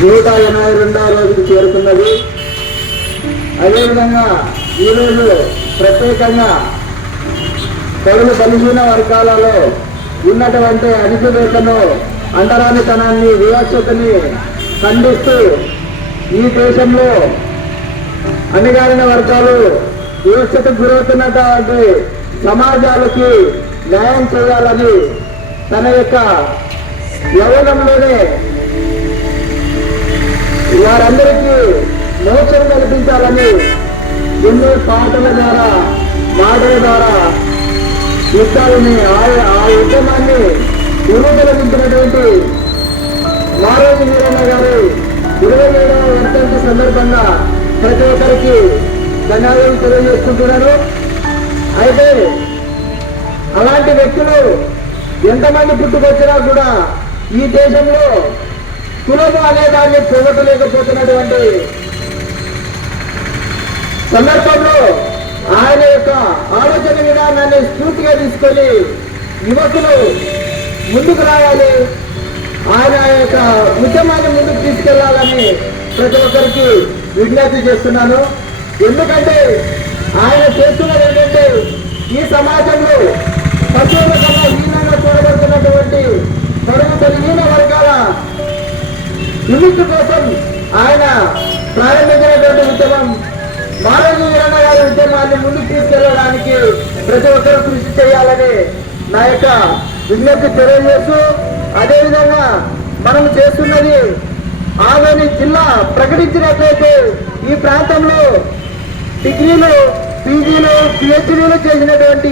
182వ రోజుకు చేరుతున్నది. అదేవిధంగా ఈరోజు ప్రత్యేకంగా పౌరుల బలహీన వర్గాలలో ఉన్నటువంటి అణిచివేతను, అంటరానితనాన్ని, వివక్షతని ఖండిస్తూ ఈ దేశంలో అణగారిన వర్గాలు వివక్షతకు గురవుతున్నటువంటి సమాజాలకి న్యాయం చేయాలని తన యొక్క యవ్వనంలోనే వారందరికీ మోక్షం కల్పించాలని ఎన్నో పాటల ద్వారా, మాటల ద్వారా యుద్ధాలని, ఆ ఉద్యమాన్ని ఉరుగొలిపించినటువంటి మారోజు వీరన్న గారు 27వ వర్ధంతి సందర్భంగా ప్రతి ఒక్కరికి ధన్యవాదాలు తెలియజేసుకుంటున్నాను. అయితే అలాంటి వ్యక్తులు ఎంతమంది పుట్టుకొచ్చినా కూడా ఈ దేశంలో కులము అనే దాన్ని పోగొట్టలేకపోతున్నటువంటి సందర్భంలో ఆయన యొక్క ఆలోచన విధానాన్ని స్ఫూర్తిగా తీసుకొని యువకులు ముందుకు రావాలి, ఆయన యొక్క ఉద్యమాన్ని ముందుకు తీసుకెళ్లాలని ప్రతి ఒక్కరికి విజ్ఞప్తి చేస్తున్నాను. ఎందుకంటే ఆయన చేస్తున్నది ఏంటంటే ఈ సమాజంలో పశువుల కన్నా హీనంగా చూడబడుతున్నటువంటి బడుగు బలహీన వర్గాల విముక్తి కోసం ఆయన ప్రారంభించినటువంటి ఉద్యమం మారోజు వీరన్న గారి ఉద్యమాన్ని ముందుకు తీసుకెళ్లడానికి ప్రతి ఒక్కరూ కృషి చేయాలని నా యొక్క విజ్ఞప్తి తెలియజేస్తూ, అదేవిధంగా మనం చేస్తున్నది ఆదోని జిల్లా ప్రకటించినట్లయితే ఈ ప్రాంతంలో డిగ్రీలు, పీజీలు, పిహెచ్డీలు చేసినటువంటి